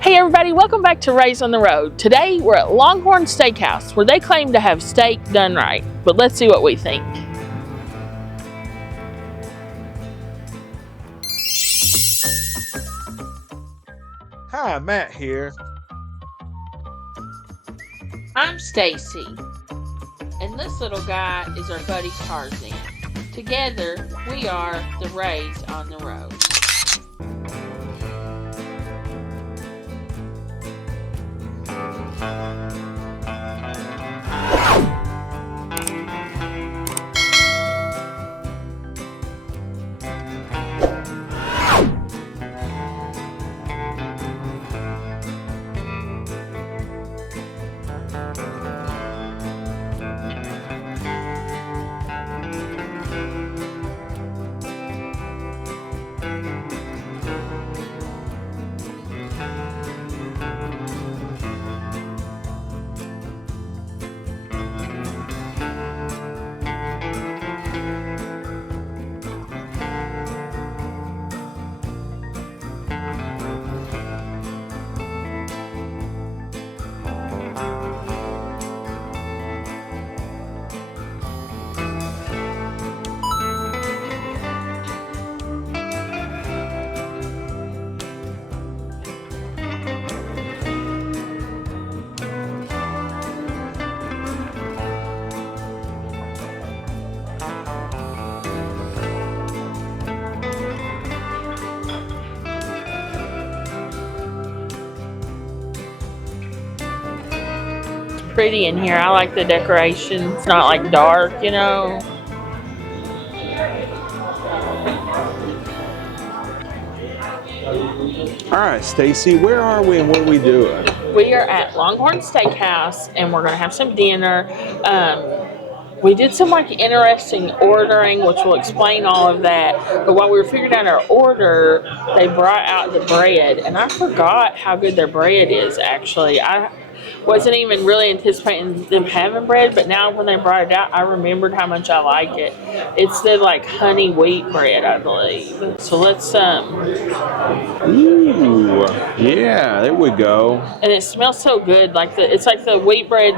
Hey everybody, welcome back to Raised on the Road. Today we're at Longhorn Steakhouse where they claim to have steak done right. But let's see what we think. Hi, Matt here. I'm Staci, and this little guy is our buddy Tarzan. Together we are the Raised on the Road. Pretty in here. I like the decoration. It's not like dark, you know. All right, Staci, where are we and what are we doing? We are at Longhorn Steakhouse and we're gonna have some dinner. We did some like interesting ordering, which will explain all of that. But while we were figuring out our order, they brought out the bread, and I forgot how good their bread is. Actually, I wasn't even really anticipating them having bread, but now when they brought it out, I remembered how much I like it. It's the like honey wheat bread, I believe. So let's Ooh, yeah, there we go. and it smells so good. It's like the wheat bread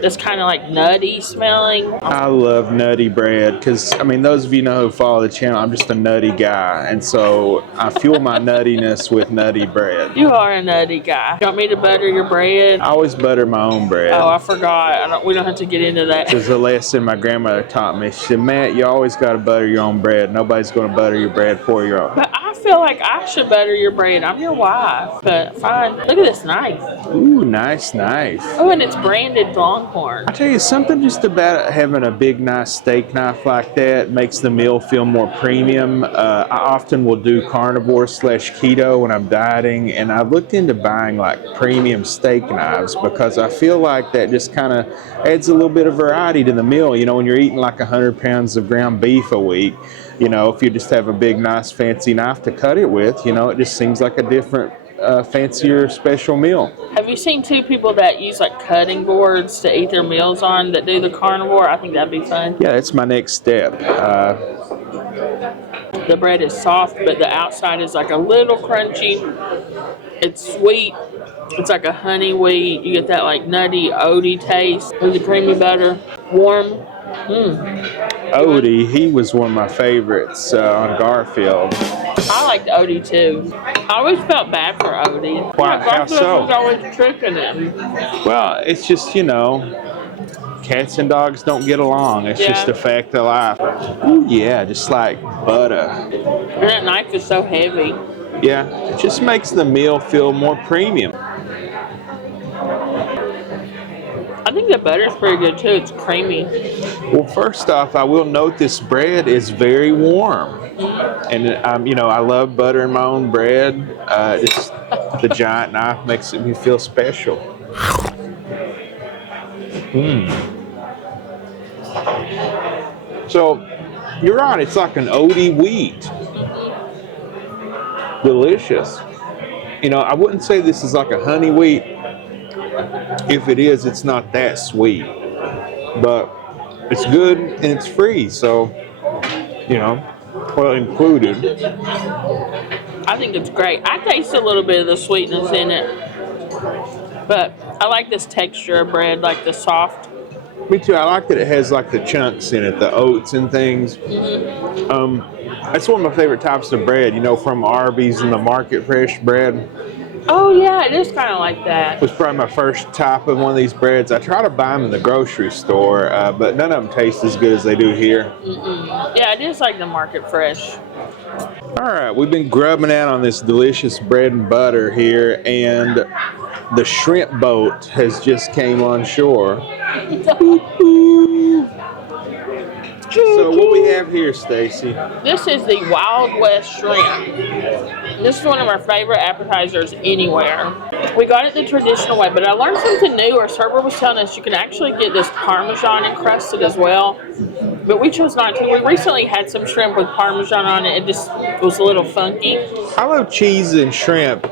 that's kind of like nutty smelling. I love nutty bread because, I mean, those of you know who follow the channel, I'm just a nutty guy. And so I fuel my nuttiness with nutty bread. You are a nutty guy. You want me to butter your bread? I always butter my own bread. Oh, I forgot. We don't have to get into that. There's a lesson my grandmother taught me. She said, Matt, you always got to butter your own bread. Nobody's going to butter your bread for you. But I feel like I should butter your bread. I'm your wife. But fine. Look at this knife. Ooh, nice knife. Oh, and it's branded Longhorn. I tell you, something just about having a big, nice steak knife like that makes the meal feel more premium. I often will do carnivore/keto when I'm dieting, and I've looked into buying like premium steak knives because I feel like that just kind of adds a little bit of variety to the meal. You know, when you're eating like 100 pounds of ground beef a week, you know, if you just have a big, nice, fancy knife to cut it with, you know, it just seems like a different, fancier, special meal. Have you seen two people that use like cutting boards to eat their meals on that do the carnivore? I think that'd be fun. Yeah, that's my next step. The bread is soft, but the outside is like a little crunchy. It's sweet. It's like a honey wheat. You get that like nutty oaty taste with the creamy butter. Warm. Odie, he was one of my favorites on Garfield. I liked Odie too. I always felt bad for Odie. Why? Yeah, How Garfield so? was always tricking him. Well, it's just, you know, cats and dogs don't get along. It's just a fact of life. Ooh, yeah, just like butter. And that knife is so heavy. Yeah, it just makes the meal feel more premium. I think the butter's pretty good too. It's creamy. Well, first off, I will note this bread is very warm. And, you know, I love buttering my own bread. Just the giant knife makes me feel special. So, you're right, it's like an oaty wheat. Delicious. You know, I wouldn't say this is like a honey wheat. If it is, it's not that sweet. But it's good and it's free, so, you know, well included. I I think it's great. I taste a little bit of the sweetness in it, but I like this texture of bread, like the soft. Me too. I like that it has like the chunks in it, the oats and things. That's one of my favorite types of bread, you know, from Arby's and the market fresh bread. Oh yeah, it is kind of like that. It was probably my first type of one of these breads. I try to buy them in the grocery store, but none of them taste as good as they do here. Yeah, it is like the market fresh. All right, we've been grubbing out on this delicious bread and butter here, and the shrimp boat has just came on shore. So what we have here, Stacy? This is the Wild West shrimp. This is one of our favorite appetizers anywhere. We got it the traditional way, but I learned something new. Our server was telling us you can actually get this Parmesan encrusted as well, but we chose not to. We recently had some shrimp with Parmesan on it. It just was a little funky. I love cheese and shrimp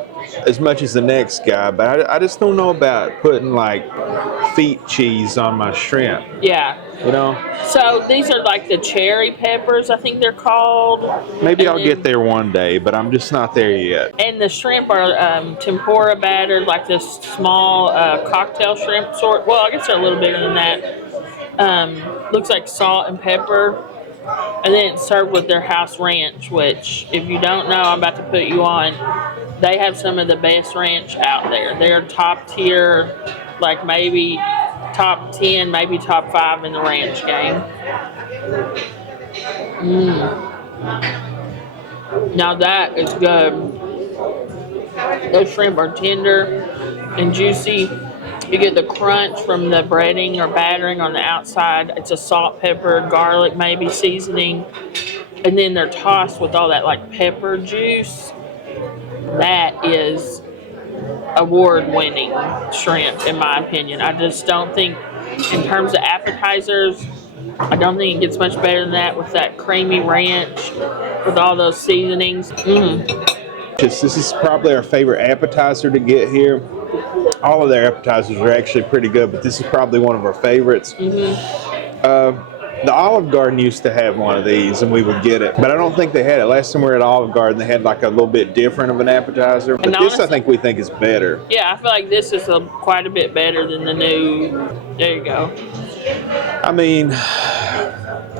as much as the next guy, but I just don't know about putting like feet cheese on my shrimp. Yeah. You know? So these are like the cherry peppers, I think they're called. Maybe I'll get there one day, but I'm just not there yet. And the shrimp are tempura battered, like this small cocktail shrimp sort. Well, I guess they're a little bigger than that. Looks like salt and pepper. And then it's served with their house ranch, which, if you don't know, I'm about to put you on. They have some of the best ranch out there. They're top tier, like maybe top 10, maybe top 5 in the ranch game. Now that is good. Those shrimp are tender and juicy. You get the crunch from the breading or battering on the outside. It's a salt, pepper, garlic, maybe seasoning. And then they're tossed with all that like pepper juice. That is award-winning shrimp, in my opinion. I just don't think, in terms of appetizers, I don't think it gets much better than that with that creamy ranch, with all those seasonings. This is probably our favorite appetizer to get here. All of their appetizers are actually pretty good, but this is probably one of our favorites. The Olive Garden used to have one of these, and we would get it, but I don't think they had it. Last time we were at Olive Garden, they had like a little bit different of an appetizer, but this I think we think is better. Yeah, I feel like this is quite a bit better than the new. There you go. I mean,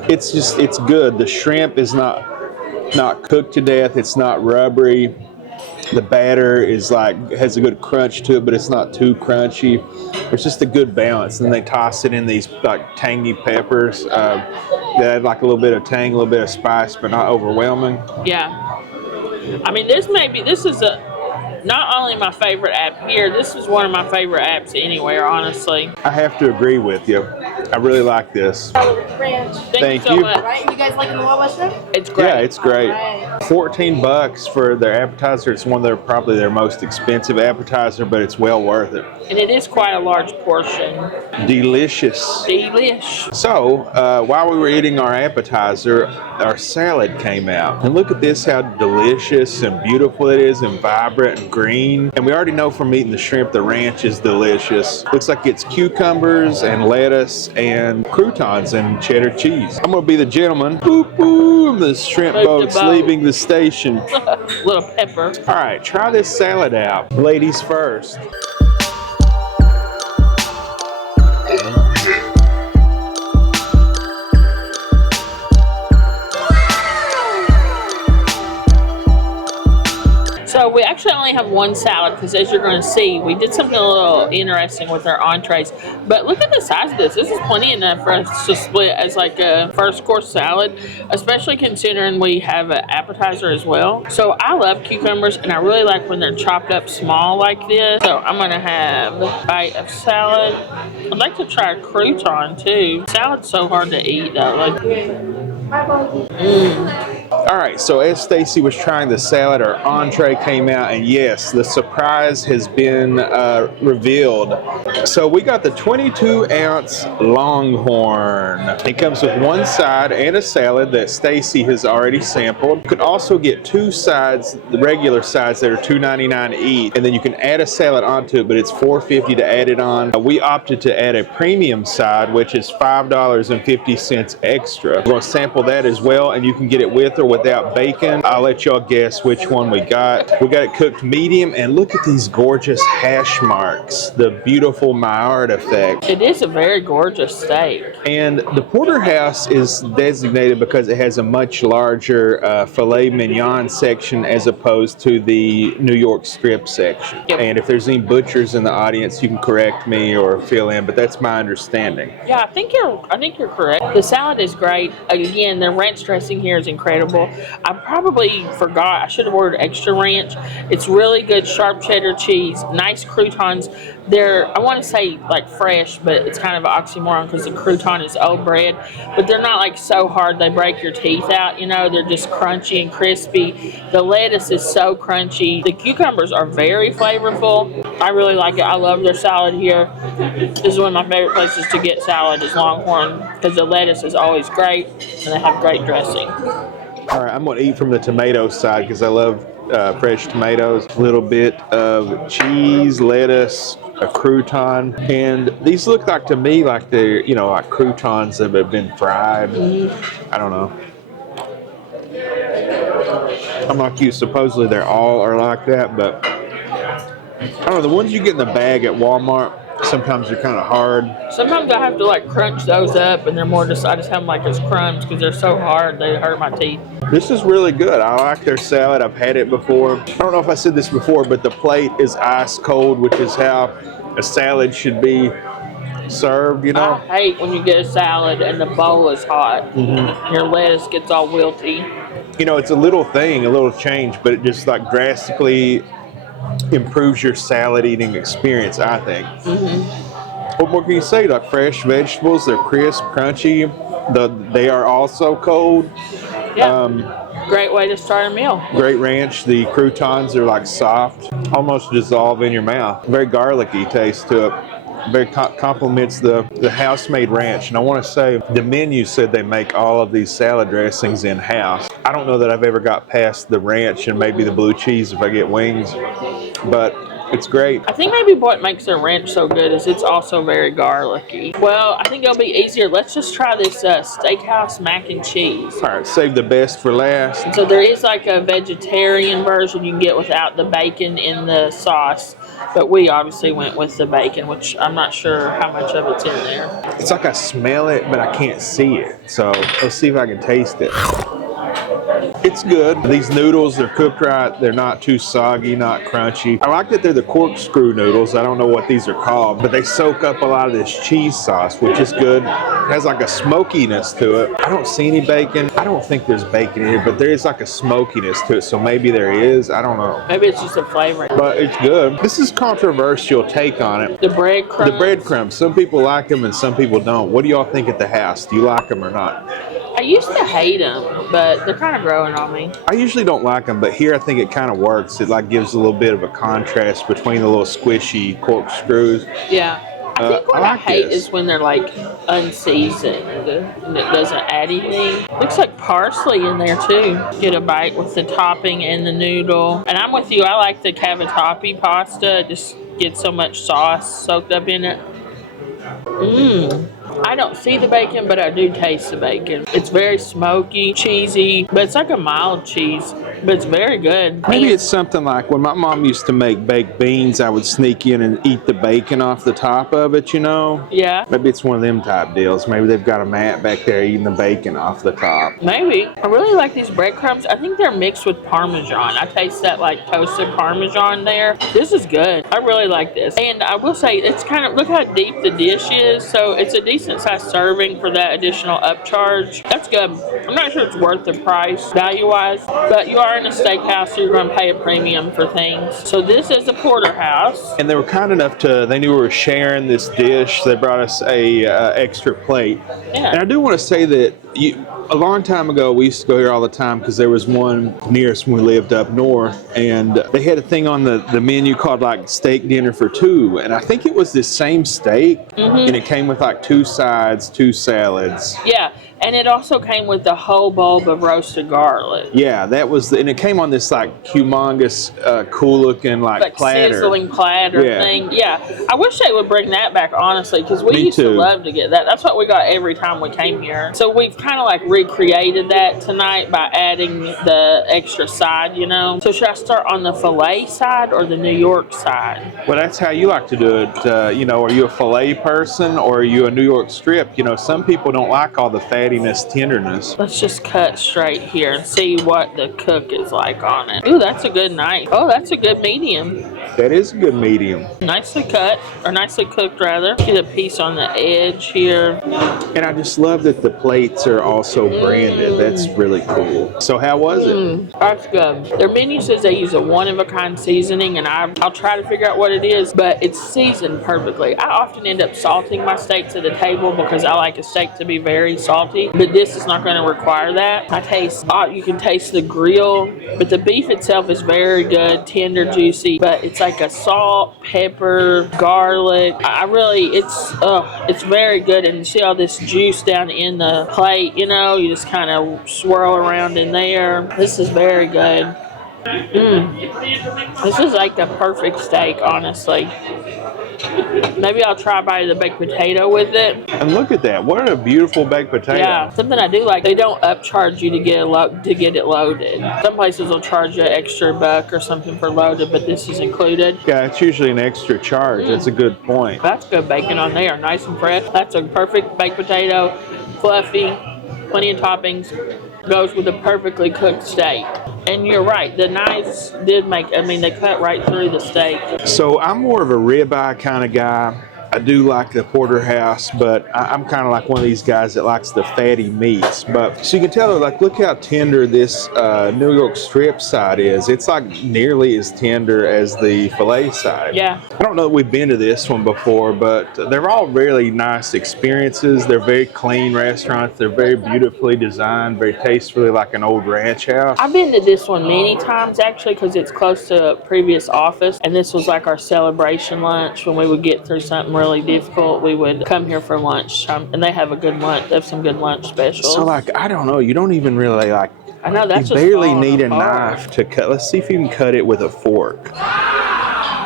it's good. The shrimp is not cooked to death. It's not rubbery. The batter is has a good crunch to it, but it's not too crunchy. It's just a good balance. And they toss it in these like tangy peppers that add like a little bit of tang, a little bit of spice, but not overwhelming. Yeah. I mean, this is not only my favorite app here, this is one of my favorite apps anywhere, honestly. I have to agree with you. I really like this. Ranch. Thank you so much. Right? You guys liking the Wild West shrimp? It's great. Yeah, it's great. Right. $14 for their appetizer. It's one of probably their most expensive appetizer, but it's well worth it. And it is quite a large portion. Delicious. Delish. So, while we were eating our appetizer, our salad came out. And look at this, how delicious and beautiful it is, and vibrant and green. And we already know from eating the shrimp, the ranch is delicious. Looks like it's cucumbers and lettuce and croutons and cheddar cheese. I'm gonna be the gentleman. Boop, boop, the shrimp boat's leaving the station. Little pepper. All right, try this salad out. Ladies first. So we actually only have one salad because, as you're going to see, we did something a little interesting with our entrees. But look at the size of this. This is plenty enough for us to split as like a first course salad, especially considering we have an appetizer as well. So I love cucumbers, and I really like when they're chopped up small like this. So I'm going to have a bite of salad. I'd like to try a crouton too. Salad's so hard to eat though. All right, so as Stacy was trying the salad, our entree came out, and yes, the surprise has been revealed. So we got the 22-ounce Longhorn. It comes with one side and a salad that Stacy has already sampled. You can also get two sides, the regular sides that are $2.99 each, and then you can add a salad onto it, but it's $4.50 to add it on. We opted to add a premium side, which is $5.50 extra. We're going to sample sample that as well, and you can get it with or without bacon. I'll let y'all guess which one we got. We got it cooked medium, and look at these gorgeous hash marks, the beautiful Maillard effect. It is a very gorgeous steak. And the Porterhouse is designated because it has a much larger filet mignon section as opposed to the New York strip section. Yep. And if there's any butchers in the audience, you can correct me or fill in, but that's my understanding. Yeah, I think you're correct. The salad is great. Again, the ranch dressing here is incredible. I probably forgot. I should have ordered extra ranch. It's really good sharp cheddar cheese, nice croutons. They're, I want to say like fresh, but it's kind of an oxymoron because the crouton is old bread. But they're not like so hard they break your teeth out. You know, they're just crunchy and crispy. The lettuce is so crunchy. The cucumbers are very flavorful. I really like it. I love their salad here. This is one of my favorite places to get salad is Longhorn because the lettuce is always great and they have great dressing. All right, I'm going to eat from the tomato side because I love fresh tomatoes. A little bit of cheese, lettuce, a crouton, and these look like to me like they're, you know, like croutons that have been fried. I don't know. I'm like you, supposedly they're all are like that, but I don't know, the ones you get in the bag at Walmart, sometimes they're kind of hard. Sometimes I have to like crunch those up and they're more just, I just have them like as crumbs because they're so hard they hurt my teeth. This is really good. I like their salad. I've had it before. I don't know if I said this before, but the plate is ice cold, which is how a salad should be served, you know? I hate when you get a salad and the bowl is hot. Your lettuce gets all wilty. You know, it's a little thing, a little change, but it just like drastically improves your salad eating experience, I think. What more can you say? Like fresh vegetables, they're crisp, crunchy. They are also cold. Yeah. Great way to start a meal. Great ranch. The croutons are like soft, almost dissolve in your mouth. Very garlicky taste to it. Very complements the house-made ranch. And I want to say the menu said they make all of these salad dressings in-house. I don't know that I've ever got past the ranch and maybe the blue cheese if I get wings, but it's great. I think maybe what makes their ranch so good is it's also very garlicky. Well, I think it'll be easier. Let's just try this steakhouse mac and cheese. All right, save the best for last. So there is like a vegetarian version you can get without the bacon in the sauce. But we obviously went with the bacon, which I'm not sure how much of it's in there. It's like I smell it, but I can't see it. So let's see if I can taste it. It's good. These noodles, they're cooked right. They're not too soggy, not crunchy. I like that they're the corkscrew noodles. I don't know what these are called, but they soak up a lot of this cheese sauce, which is good. It has like a smokiness to it. I don't see any bacon. I don't think there's bacon in here, but there is like a smokiness to it, so maybe there is. I don't know. Maybe it's just a flavor. But it's good. This is controversial take on it. The breadcrumbs. The breadcrumbs. Some people like them and some people don't. What do y'all think at the house? Do you like them or not? I used to hate them, but they're kind of growing on me. I usually don't like them, but here I think it kind of works. It like gives a little bit of a contrast between the little squishy corkscrews. Yeah. I think what I like hate this. is when they're like unseasoned and it doesn't add anything. Looks like parsley in there too. Get a bite with the topping and the noodle. And I'm with you. I like the cavatappi pasta. It just gets so much sauce soaked up in it. I don't see the bacon, but I do taste the bacon. It's very smoky, cheesy, but it's like a mild cheese, but it's very good. Maybe it's something like when my mom used to make baked beans, I would sneak in and eat the bacon off the top of it, you know? Yeah. Maybe it's one of them type deals. Maybe they've got a Matt back there eating the bacon off the top. Maybe. I really like these breadcrumbs. I think they're mixed with Parmesan. I taste that like toasted Parmesan there. This is good. I really like this. And I will say, it's kind of, look how deep the dish is. So it's a decent sized serving for that additional upcharge. That's good. I'm not sure it's worth the price value-wise, but you are in a steakhouse, so you're going to pay a premium for things. So this is a porterhouse. And they were kind enough to, they knew we were sharing this dish. They brought us a extra plate. Yeah. And I do want to say that a long time ago, we used to go here all the time because there was one near us when we lived up north, and they had a thing on the menu called like steak dinner for two, and I think it was this same steak, and it came with like two sides, two salads. Yeah, And it also came with the whole bulb of roasted garlic. Yeah, that was, and it came on this like humongous, cool looking like platter. Sizzling platter thing. Yeah, I wish they would bring that back, honestly, because we used to love to get that. That's what we got every time we came here. So we've kind of like recreated that tonight by adding the extra side, you know. So should I start on the filet side or the New York side? Well, that's how you like to do it. You know, are you a filet person or are you a New York strip? You know, some people don't like all the fattiness, tenderness. Let's just cut straight here and see what the cook is like on it. Ooh, that's a good knife. Oh, that's a good medium. That is a good medium. Nicely cut, or nicely cooked rather. Get a piece on the edge here. And I just love that the plates are also branded. That's really cool. So how was it? That's good. Their menu says they use a one-of-a-kind seasoning, and I'll try to figure out what it is, but it's seasoned perfectly. I often end up salting my steak to the table because I like a steak to be very salty, but this is not going to require that. You can taste the grill, but the beef itself is very good, tender, juicy, but it's like a salt, pepper, garlic. It's very good, and you see all this juice down in the plate, you know, you just kind of swirl around in there. This is very good. This is like the perfect steak, honestly. Maybe I'll try biting the baked potato with it. And look at that. What a beautiful baked potato. Yeah, something I do like, they don't upcharge you to get it loaded. Some places will charge you an extra $1 or something for loaded, but this is included. Yeah, it's usually an extra charge. That's a good point. That's good bacon on there, nice and fresh. That's a perfect baked potato, fluffy, plenty of toppings. Goes with a perfectly cooked steak. And you're right, the knives they cut right through the steak. So I'm more of a ribeye kind of guy. I do like the porterhouse, but I'm kind of like one of these guys that likes the fatty meats. But so you can tell, like, look how tender this New York strip side is. It's like nearly as tender as the filet side. Yeah. I don't know that we've been to this one before, but they're all really nice experiences. They're very clean restaurants. They're very beautifully designed, very tastefully like an old ranch house. I've been to this one many times, actually, because it's close to a previous office. And this was like our celebration lunch. When we would get through something really difficult, we would come here for lunch. And they have a good lunch. They have some good lunch specials. So, like, I don't know. You don't even really, like, I know, that's you barely need a knife to cut. Let's see if you can cut it with a fork.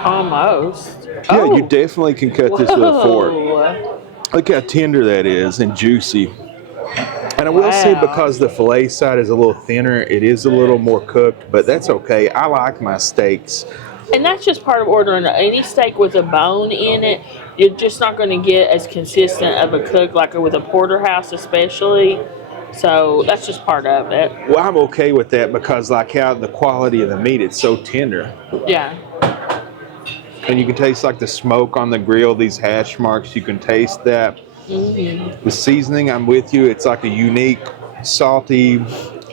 Almost. Yeah, you definitely can cut this with a fork. Look how tender that is and juicy. And I will say, because the filet side is a little thinner, it is a little more cooked, but that's okay. I like my steaks. And that's just part of ordering any steak with a bone in it. You're just not going to get as consistent of a cook like with a porterhouse especially. So that's just part of it. Well, I'm okay with that because like how the quality of the meat, it's so tender. Yeah. And you can taste like the smoke on the grill, these hash marks, you can taste that. The seasoning, I'm with you. It's like a unique, salty,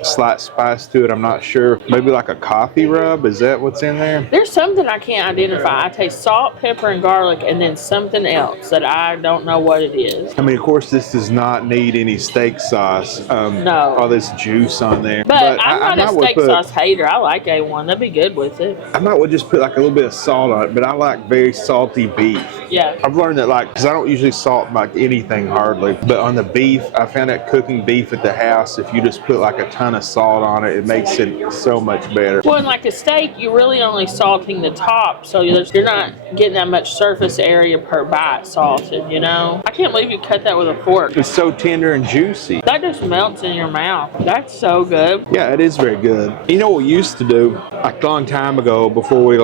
slight spice to it. I'm not sure. Maybe like a coffee rub. Is that what's in there? There's something I can't identify. I taste salt, pepper, and garlic, and then something else that I don't know what it is. I mean, of course, this does not need any steak sauce. No. All this juice on there. But I'm not a steak sauce hater. I like A1. That'd be good with it. I might would just put like a little bit of salt on it, but I like very salty beef. Yeah. I've learned that, like, because I don't usually salt like anything hardly, but on the beef, I found that cooking beef at the house, if you just put like a ton of salt on it, it makes it so much better. Well, and like a steak, you're really only salting the top, so you're not getting that much surface area per bite salted, you know? I can't believe you cut that with a fork. It's so tender and juicy. That just melts in your mouth. That's so good. Yeah, it is very good. You know what we used to do, like a long time ago, before we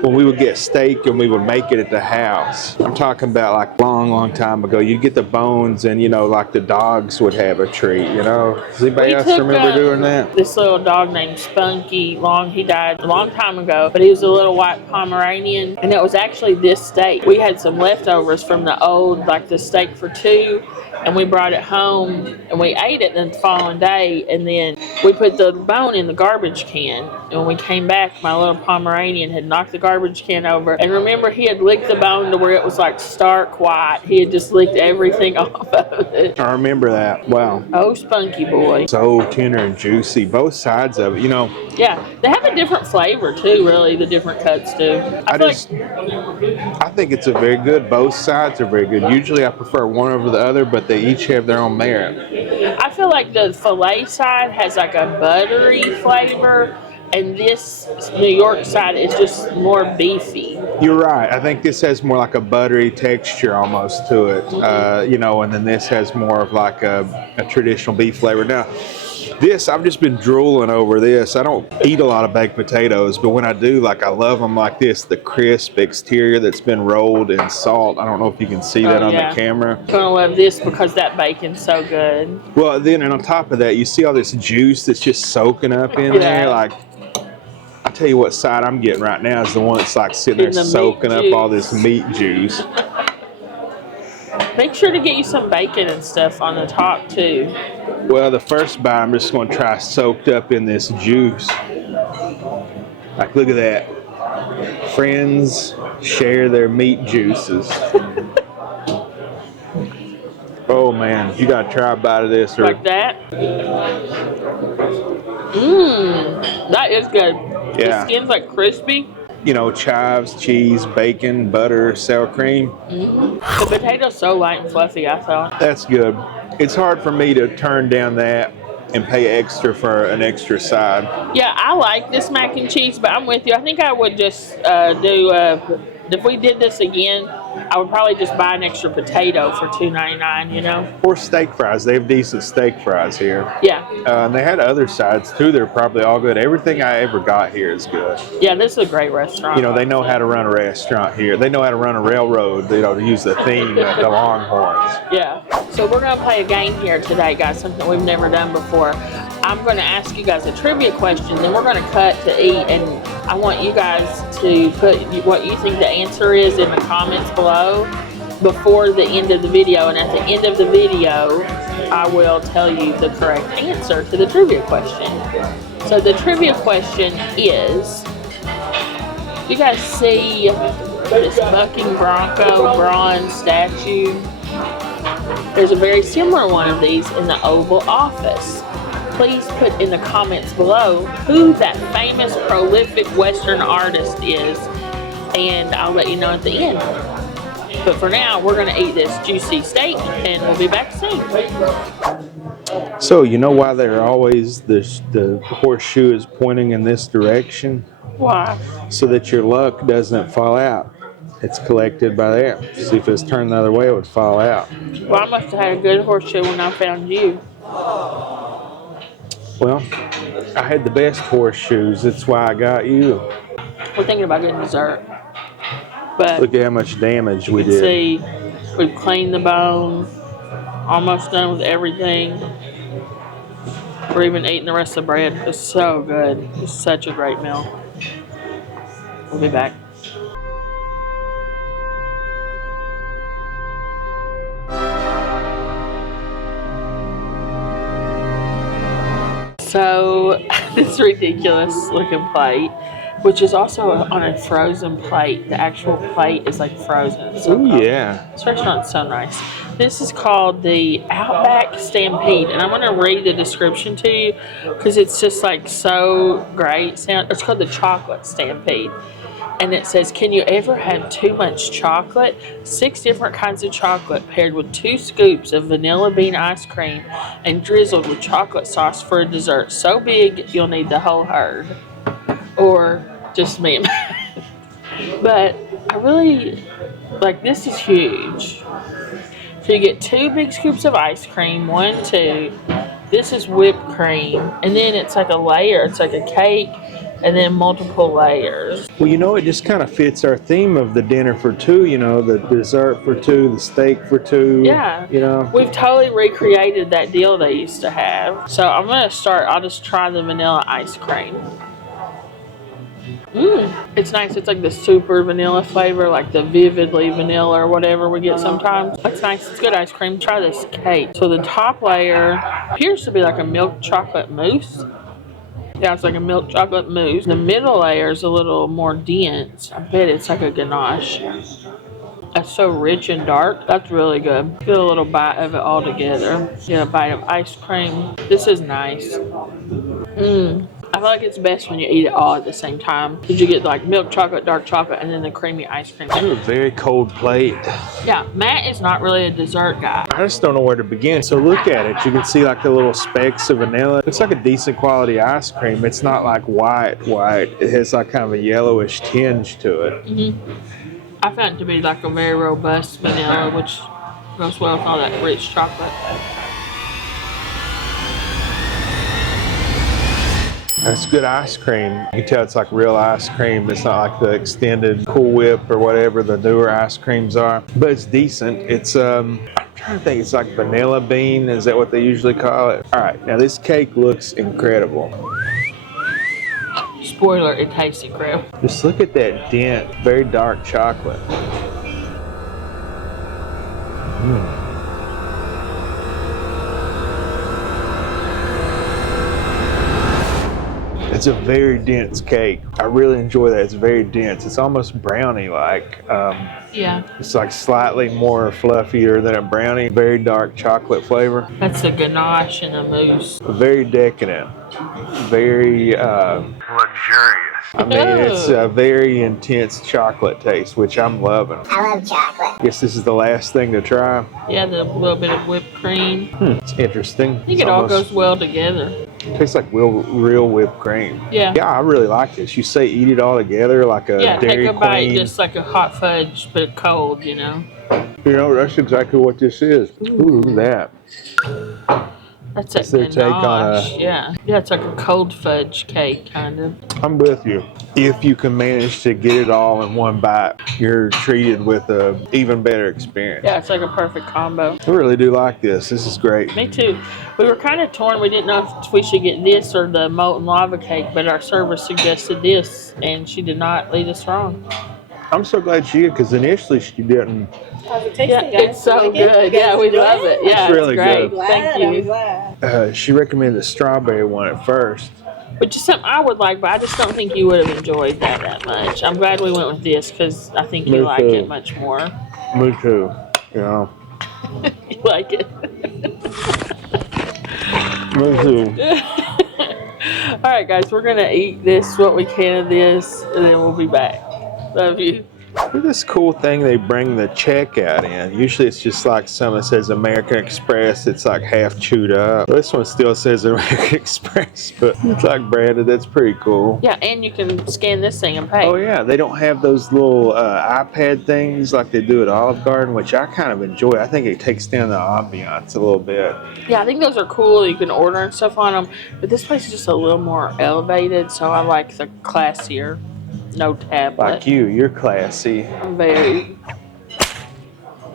when we would get steak and we would make it at the house. I'm talking about like long time ago. You'd get the bones and, like the dogs would have a treat, Does anybody else remember doing that? This little dog named Spunky, he died a long time ago, but he was a little white Pomeranian, and it was actually this steak. We had some leftovers from the old, like the steak for two, and we brought it home and we ate it the following day, and then we put the bone in the garbage can, and when we came back, my little Pomeranian had knocked the garbage garbage can over. And remember, he had licked the bone to where it was like stark white. He had just licked everything off of it. I remember that. Wow. Oh, spunky boy. So tender and juicy, both sides of it. You know, Yeah, they have a different flavor too, really, the different cuts do. I think it's a very good, both sides are very good. Usually I prefer one over the other, but they each have their own merit. I feel like the filet side has like a buttery flavor, and this New York side is just more beefy. You're right. I think this has more like a buttery texture almost to it, you know, and then this has more of like a traditional beef flavor. Now, this, I've just been drooling over this. I don't eat a lot of baked potatoes, but when I do, like, I love them like this, the crisp exterior that's been rolled in salt. I don't know if you can see that on the camera. I'm gonna love this because that bacon's so good. Well, then, and on top of that, you see all this juice that's just soaking up in there. Like, I tell you what side I'm getting right now is the one that's like sitting there soaking up all this meat juice. Make sure to get you some bacon and stuff on the top too. Well, the first bite I'm just going to try soaked up in this juice. Like, look at that. Friends share their meat juices. Oh man, you got to try a bite of this. Like that? That is good. Yeah. The skin's like crispy. You know, chives, cheese, bacon, butter, sour cream. The potato's so light and fluffy, I thought. That's good. It's hard for me to turn down that and pay extra for an extra side. Yeah, I like this mac and cheese, but I'm with you. I think I would just if we did this again, I would probably just buy an extra potato for $2.99, you know? Or steak fries. They have decent steak fries here. Yeah. And they had other sides too. They're probably all good. Everything I ever got here is good. Yeah, this is a great restaurant. You know, they know how to run a restaurant here. They know how to run a railroad. They don't use the theme at the Longhorns. Yeah. So we're going to play a game here today, guys, something we've never done before. I'm going to ask you guys a trivia question, then we're going to cut to eat, and I want you guys to put what you think the answer is in the comments below before the end of the video, and at the end of the video, I will tell you the correct answer to the trivia question. So the trivia question is, you guys see this bucking bronco bronze statue? There's a very similar one of these in the Oval Office. Please put in the comments below who that famous, prolific Western artist is, and I'll let you know at the end. But for now, we're going to eat this juicy steak, and we'll be back soon. So, you know why they're always, the horseshoe is pointing in this direction? Why? So that your luck doesn't fall out. It's collected by there. See, if it's turned the other way, it would fall out. Well, I must have had a good horseshoe when I found you. Well, I had the best horseshoes. That's why I got you. We're thinking about getting dessert. But Look at how much damage we did. see, we've cleaned the bone. Almost done with everything. We're even eating the rest of the bread. It's so good. It's such a great meal. We'll be back. So, this ridiculous looking plate, which is also on a frozen plate. The actual plate is like frozen. It's so cool. Yeah. This restaurant's so nice. This is called the Outback Stampede, and I'm going to read the description to you because it's just like so great. It's called the Chocolate Stampede. And it says, can you ever have too much chocolate? 6 different kinds of chocolate paired with 2 scoops of vanilla bean ice cream and drizzled with chocolate sauce for a dessert so big you'll need the whole herd. Or just me. But I really, like, this is huge. So you get 2 big scoops of ice cream, 1, 2. This is whipped cream. And then it's like a layer. It's like a cake. And then multiple layers. Well, you know, it just kind of fits our theme of the dinner for 2, you know, the dessert for 2, the steak for 2. Yeah. You know. We've totally recreated that deal they used to have. So I'm going to start. I'll just try the vanilla ice cream. It's nice. It's like the super vanilla flavor, like the vividly vanilla or whatever we get sometimes. That's nice. It's good ice cream. Try this cake. So the top layer appears to be like a milk chocolate mousse. Yeah, it's like a milk chocolate mousse. The middle layer is a little more dense. I bet it's like a ganache. That's so rich and dark. That's really good. Get a little bite of it all together. Get a bite of ice cream. This is nice. I feel like it's best when you eat it all at the same time. Because you get like milk chocolate, dark chocolate, and then the creamy ice cream. This is a very cold plate. Yeah, Matt is not really a dessert guy. I just don't know where to begin. So look at it. You can see like the little specks of vanilla. It's like a decent quality ice cream. It's not like white. It has like kind of a yellowish tinge to it. I found it to be like a very robust vanilla, which goes well with all that rich chocolate. It's good ice cream. You can tell it's like real ice cream. It's not like the extended Cool Whip or whatever the newer ice creams are. But it's decent. It's I'm trying to think. It's like vanilla bean. Is that what they usually call it? All right. Now this cake looks incredible. Spoiler, it tastes incredible. Just look at that dent. Very dark chocolate. It's a very dense cake. I really enjoy that. It's very dense. It's almost brownie-like. Yeah. It's like slightly more fluffier than a brownie. Very dark chocolate flavor. That's the ganache and the mousse. Very decadent. Very luxurious. I mean, it's a very intense chocolate taste, which I'm loving. I love chocolate. Guess this is the last thing to try. Yeah, the little bit of whipped cream. It's interesting. I think it all goes well together. Tastes like real whipped cream. Yeah. Yeah, I really like this. You say eat it all together like a Dairy take a bite Queen. just like a hot fudge, but cold, you know. You know, that's exactly what this is. Ooh, look at that. That's a their take on ganache. Yeah, it's like a cold fudge cake, kind of. I'm with you. If you can manage to get it all in one bite, you're treated with a even better experience. Yeah, it's like a perfect combo. I really do like this. This is great. Me too. We were kind of torn. We didn't know if we should get this or the molten lava cake, but our server suggested this, and she did not lead us wrong. I'm so glad she did, because initially she didn't. How's it tasting, Yeah, guys? it's so You like it? good. You Yeah, guys we enjoy love it. Yeah, It's really great. good. Thank I'm you. glad. She recommended the strawberry one at first. Which is something I would like, but I just don't think you would have enjoyed that much. I'm glad we went with this because I think Me you like too. it much more. Me too. You know. You like it. Me too. All right, guys, we're gonna eat what we can of this, and then we'll be back. Love you. Look at this cool thing they bring the checkout in. Usually it's just like something that says American Express. It's like half chewed up. This one still says American Express, but it's like branded. That's pretty cool. Yeah, and you can scan this thing and pay. Oh yeah, they don't have those little iPad things like they do at Olive Garden, which I kind of enjoy. I think it takes down the ambiance a little bit. Yeah, I think those are cool. You can order and stuff on them, but this place is just a little more elevated, so I like the classier. No tablet. Like you're classy. I'm very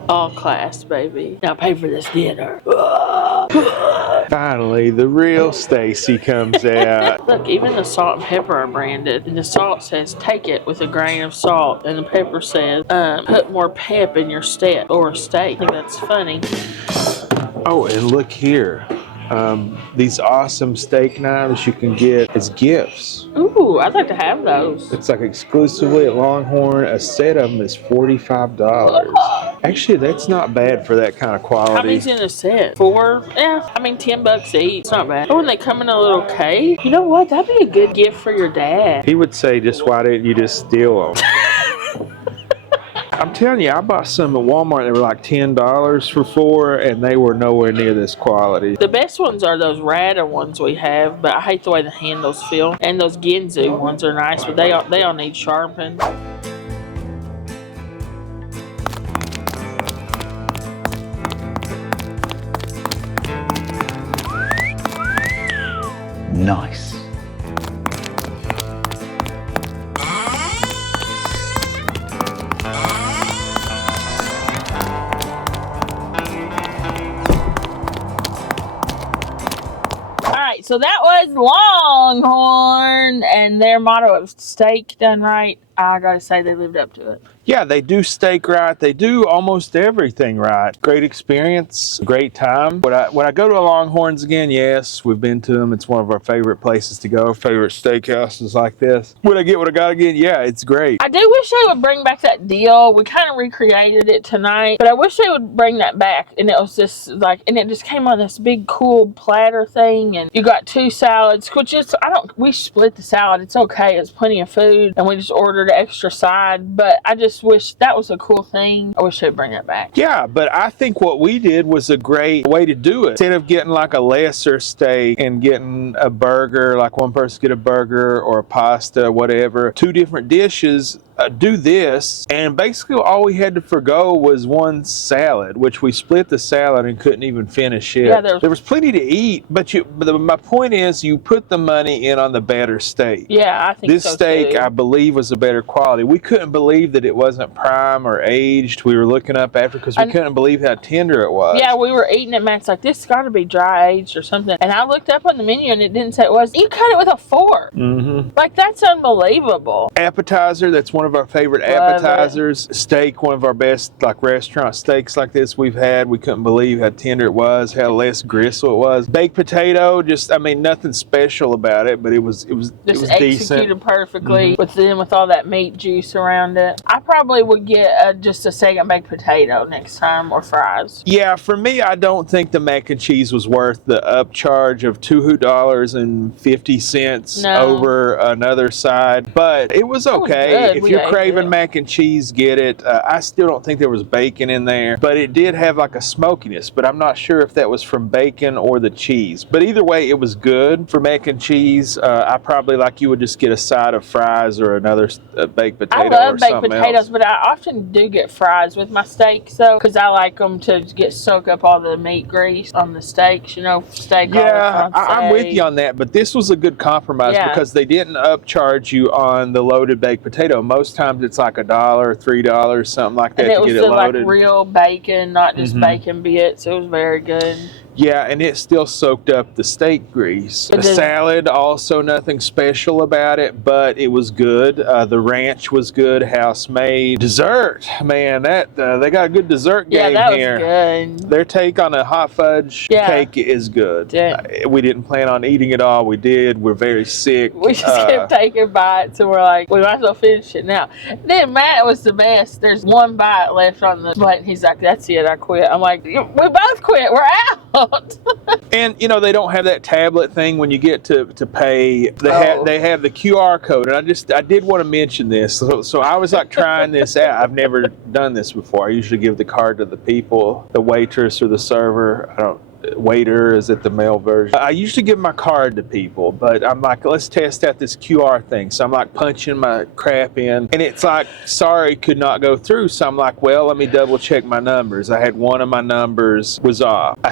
all class, baby. Now pay for this dinner. Finally, the real Staci comes out. Look, even the salt and pepper are branded. And the salt says, take it with a grain of salt. And the pepper says, put more pep in your steak or steak. I think that's funny. Oh, and look here. These awesome steak knives you can get as gifts. Ooh, I'd like to have those. It's like exclusively at Longhorn. A set of them is $45. Actually, that's not bad for that kind of How quality. many's in a set? 4? Yeah, I mean $10 each. It's not bad. Oh, and they come in a little cake. You know what? That'd be a good gift for your dad. He would say, just why didn't you just steal them? I'm telling you, I bought some at Walmart. They were like $10 for 4, and they were nowhere near this quality. The best ones are those Rada ones we have, but I hate the way the handles feel. And those Ginzu ones are nice, but they all need sharpened. Nice. So that was Longhorn and their motto of steak done right. I gotta say they lived up to it. Yeah, they do steak right. They do almost everything right. Great experience, great time. Would I go to a Longhorns again? Yes, we've been to them. It's one of our favorite places to go, favorite steakhouses like this. Would I get what I got again? Yeah, it's great. I do wish they would bring back that deal. We kind of recreated it tonight, but I wish they would bring that back. And it was just like, and it just came on this big cool platter thing, and you got 2 salads, which is, we split the salad. It's okay. It's plenty of food, and we just ordered an extra side. But I just wish that was a cool thing. I wish they'd bring that back. Yeah, but I think what we did was a great way to do it. Instead of getting like a lesser steak and getting a burger, like one person get a burger or a pasta, whatever, 2 different dishes, do this, and basically all we had to forgo was 1 salad, which we split the salad and couldn't even finish it. Yeah, there was plenty to eat, but my point is, you put the money in on the better steak. Yeah, I think this so steak, too. I believe, was a better quality. We couldn't believe that it wasn't prime or aged. We were looking up after because we couldn't believe how tender it was. Yeah, we were eating it. Matt's like, this got to be dry aged or something. And I looked up on the menu and it didn't say it was. You cut it with a fork. Mm-hmm. Like, that's unbelievable. Appetizer, that's one of our favorite appetizers. Steak, one of our best like restaurant steaks like this we've had. We couldn't believe how tender it was, how less gristle it was. Baked potato, just, I mean, nothing special about it, but it was just decent. Executed perfectly with all that meat juice around it. I probably would get just a second baked potato next time, or fries. Yeah, for me, I don't think the mac and cheese was worth the upcharge of $2.50 over another side, but it was okay. If you're craving mac and cheese, get it. I still don't think there was bacon in there, but it did have like a smokiness, but I'm not sure if that was from bacon or the cheese. But either way, it was good for mac and cheese. I probably, like you, would just get a side of fries or another baked potato. I love baked potatoes, but I often do get fries with my steaks, though, because I like them to soak up all the meat grease on the steaks, steak. Yeah, I'm with you on that, but this was a good compromise because they didn't upcharge you on the loaded baked potato. Most times it's like $1, $3, something like that, to get it loaded. Like real bacon, not just bacon bits. It was very good. Yeah, and it still soaked up the steak grease. The salad, also nothing special about it, but it was good. The ranch was good, house made. Dessert, man, that they got a good dessert game here. Yeah, that was good. Their take on a hot fudge cake is good. We didn't plan on eating it all. We did. We're very sick. We just kept taking bites, and we're like, we might as well finish it now. Then Matt was the best. There's 1 bite left on the plate, and he's like, that's it, I quit. I'm like, we both quit. We're out. And they don't have that tablet thing when you get to pay. They have the QR code, and I did want to mention this. So I was like trying this out. I've never done this before. I usually give the card to the people, the waitress or the server. Waiter is it the male version. I usually give my card to people, but I'm like, let's test out this QR thing. So I'm like punching my crap in, and it's like, sorry, could not go through. So I'm like, well, let me double check my numbers. I had one of my numbers was off. I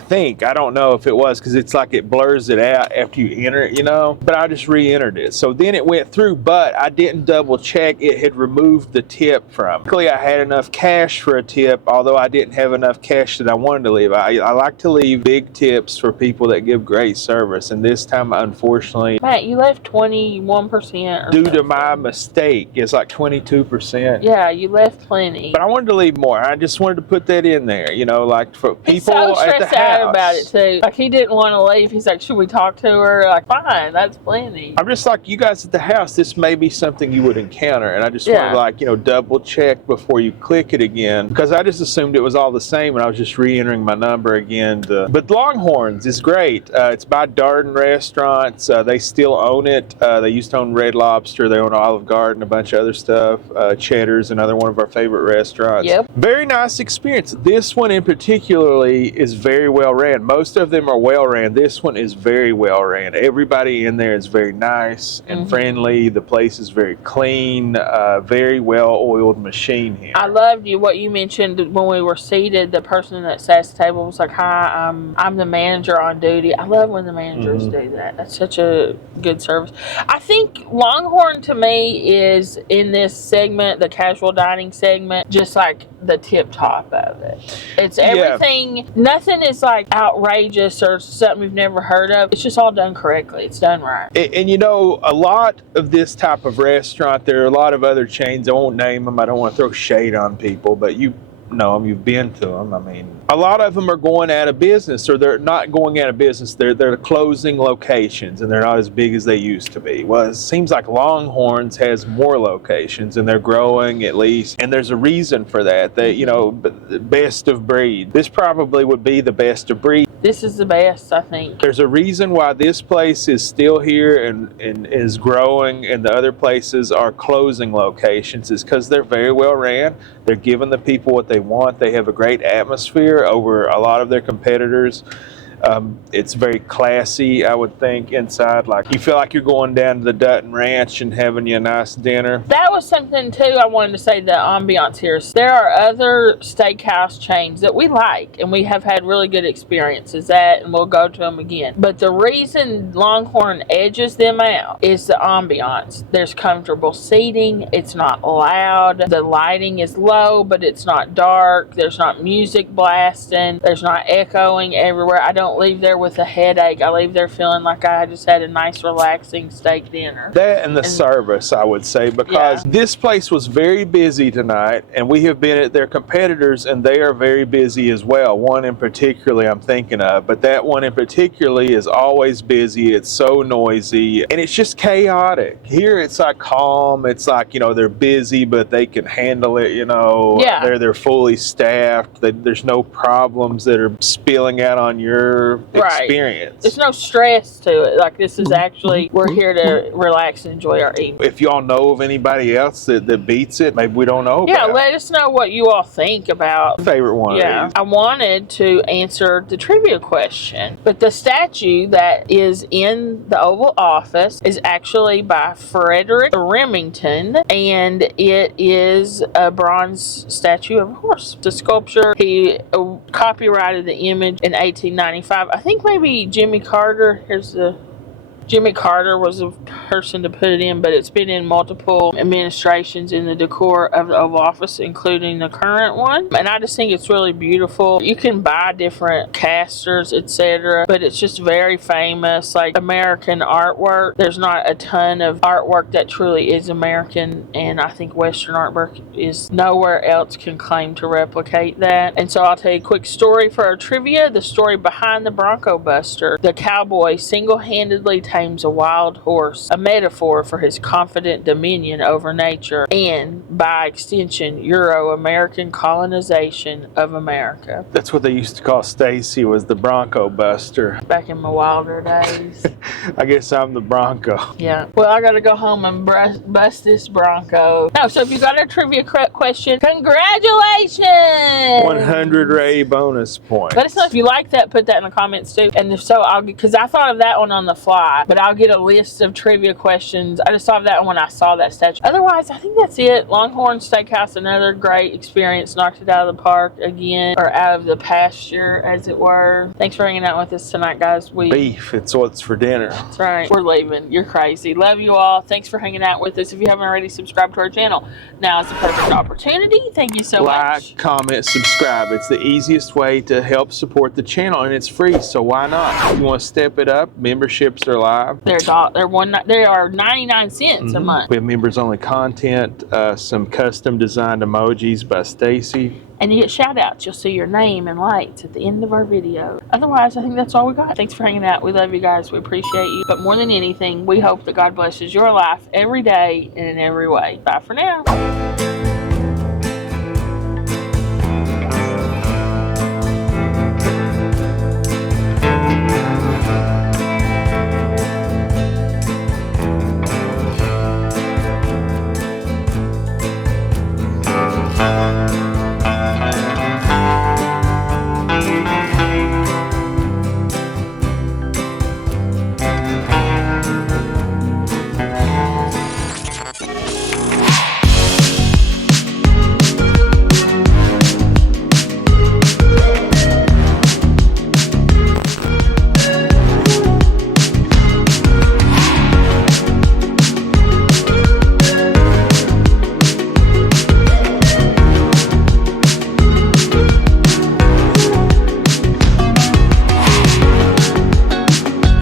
don't know if it was, because it's like it blurs it out after you enter it, but I just re-entered it. So then it went through, but I didn't double check. It had removed the tip from. Luckily, I had enough cash for a tip, although I didn't have enough cash that I wanted to leave. I like to leave big tips for people that give great service, and this time, unfortunately, Matt, you left 21% due to my mistake. It's like 22%. Yeah, you left plenty. But I wanted to leave more. I just wanted to put that in there, like for people He's so at the stressed out house. about it too. Like, he didn't want to leave. He's like, should we talk to her? Like, fine, that's plenty. I'm just like, you guys at the house, this may be something you would encounter, and I just wanted to double check before you click it again, because I just assumed it was all the same, and I was just re-entering my number again. But Longhorns is great. It's by Darden Restaurants. They still own it. They used to own Red Lobster. They own Olive Garden, a bunch of other stuff. Cheddar's, another one of our favorite restaurants. Yep. Very nice experience. This one in particularly is very well ran. Most of them are well ran. This one is very well ran. Everybody in there is very nice and friendly. The place is very clean. Very well oiled machine here. I loved what you mentioned when we were seated. The person that sat at the table was like, hi, I'm I'm the manager on duty. I love when the managers do that. That's such a good service. I think Longhorn to me is in this segment, the casual dining segment, just like the tip top of it. It's everything. Nothing is like outrageous or something we've never heard of. It's just all done correctly. It's done right. And you know, a lot of this type of restaurant, there are a lot of other chains. I won't name them. I don't want to throw shade on people, but you know them. You've been to them. I mean, a lot of them are going out of business, or they're not going out of business. They're closing locations, and they're not as big as they used to be. Well, it seems like Longhorns has more locations, and they're growing at least. And there's a reason for that. They, you know, best of breed. This probably would be the best of breed. This is the best, I think. There's a reason why this place is still here and is growing, and the other places are closing locations. Is because they're very well ran. They're giving the people what they want. They have a great atmosphere over a lot of their competitors. It's very classy, I would think, inside. Like, you feel like you're going down to the Dutton Ranch and having you a nice dinner. That was something, too, I wanted to say, the ambiance here. There are other steakhouse chains that we like, and we have had really good experiences at, and we'll go to them again. But the reason Longhorn edges them out is the ambiance. There's comfortable seating. It's not loud. The lighting is low, but it's not dark. There's not music blasting. There's not echoing everywhere. I don't leave there with a headache. I leave there feeling like I just had a nice, relaxing steak dinner. That and the service, I would say, because this place was very busy tonight, and we have been at their competitors, and they are very busy as well. One in particularly I'm thinking of, but that one in particularly is always busy. It's so noisy, and it's just chaotic. Here it's like calm. It's like, you know, they're busy, but they can handle it, you know. Yeah. They're fully staffed. There's no problems that are spilling out on your experience. There's no stress to it. Like, this is actually, we're here to relax and enjoy our evening. If y'all know of anybody else that beats it, maybe we don't know about. Let us know what you all think about. Favorite one of these. I wanted to answer the trivia question, but the statue that is in the Oval Office is actually by Frederick Remington, and it is a bronze statue of a horse. The sculpture, he copyrighted the image in 1895. I think maybe Jimmy Carter, Jimmy Carter was the person to put it in, but it's been in multiple administrations in the decor of the Oval Office, including the current one. And I just think it's really beautiful. You can buy different casters, etc., but it's just very famous, like American artwork. There's not a ton of artwork that truly is American, and I think Western artwork is nowhere else can claim to replicate that. And so I'll tell you a quick story for our trivia. The story behind the Bronco Buster. The cowboy single-handedly tames a wild horse, a metaphor for his confident dominion over nature and, by extension, Euro-American colonization of America. That's what they used to call Staci, was the Bronco Buster. Back in my wilder days. I guess I'm the Bronco. Yeah. Well, I gotta go home and bust this Bronco. No, so if you got a trivia question, congratulations! 100 Ray bonus points. Let us know if you like that. Put that in the comments too. And if so, because I thought of that one on the fly, but I'll get a list of trivia questions. I just thought of that one when I saw that statue. Otherwise, I think that's it. Longhorn Steakhouse, another great experience. Knocked it out of the park again, or out of the pasture, as it were. Thanks for hanging out with us tonight, guys. Beef, it's what's for dinner. That's right. We're leaving. You're crazy. Love you all. Thanks for hanging out with us. If you haven't already subscribed to our channel, now is the perfect opportunity. Thank you so much. Like, comment, subscribe. It's the easiest way to help support the channel, and it's free, so why not? If you want to step it up, memberships are live. They are 99 cents a month. We have members only content, some custom designed emojis by Staci. And you get shout outs. You'll see your name and lights at the end of our video. Otherwise, I think that's all we got. Thanks for hanging out. We love you guys. We appreciate you. But more than anything, we hope that God blesses your life every day and in every way. Bye for now.